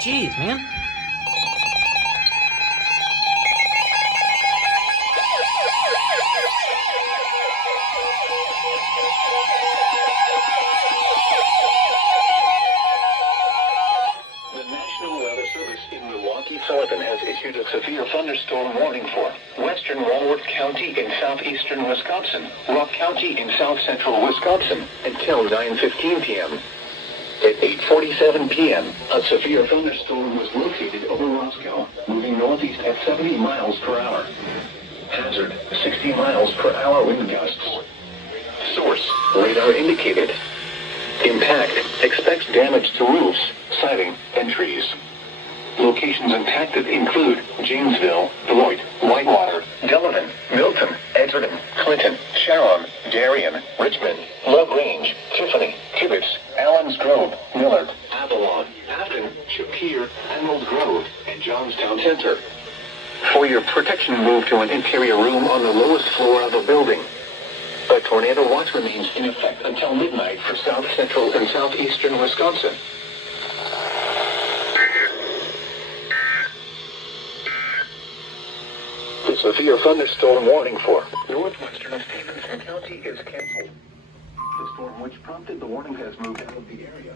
Jeez, man. The National Weather Service in Milwaukee, Sullivan has issued a severe thunderstorm warning for western Walworth County in southeastern Wisconsin, Rock County in south-central Wisconsin, until 9:15 p.m. At 8:47 p.m., a severe thunderstorm was located over Roscoe, moving northeast at 70 miles per hour. Hazard, 60 miles per hour wind gusts. Source, radar indicated. Impact, expect damage to roofs, siding, and trees. Locations impacted include Janesville, Beloit, Whitewater, Delavan, Milton, Edgerton, Clinton, Sharon, Darien, Richmond, LaGrange, Tiffany, Tibbetts, Allens Grove, Millard, Avalon, Afton, Shapir, Emerald Grove, and Johnstown Center. For your protection, move to an interior room on the lowest floor of the building. A tornado watch remains in effect until midnight for south-central and southeastern Wisconsin. The severe thunderstorm warning for northwestern Stevenson County is canceled. The storm which prompted the warning has moved out of the area.